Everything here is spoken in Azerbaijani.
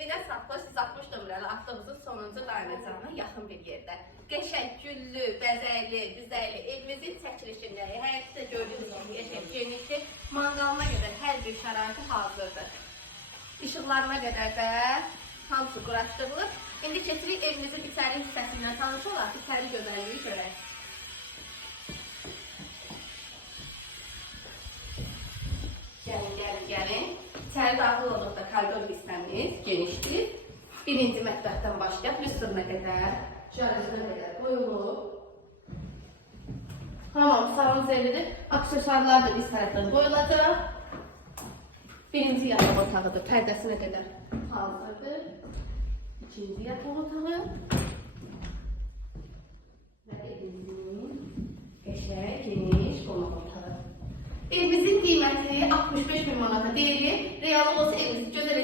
Belə satılır 160 nömrəli avtobusun sonuncu dayanacağına yaxın bir yerdə. Qəşəng, güllü, bəzəkli, düzəkli evimizin çəkilişindəyi. Həyətdə gördüyünüz kimi qəşəng, genişdir. Manqalına qədər hər bir şəraiti hazırdır. İşıqlarına qədər də hamısı quraşdırılır. İndi keçirik evimizin içəri hissəsindən tanış olaq, içəri gözəlliyi görək. Gəlin. İçəri daxil olduqda koridor hissəmiz genişdir. Birinci mətbəxdən başlayaq, lüstruna qədər, şarjına qədər qoyulub. Hamam salon zevlidir. Aksesuarlar da biz tərəfdən qoyulacaq. Birinci yataq otağıdır, pərdəsinə qədər hazırdır. İkinci yataq otağı. Və evimizin qəşəng, geniş qonaq otağı. Evimizin qiyməti 65.000 manata deyilir. Real olsa evimiz gözəl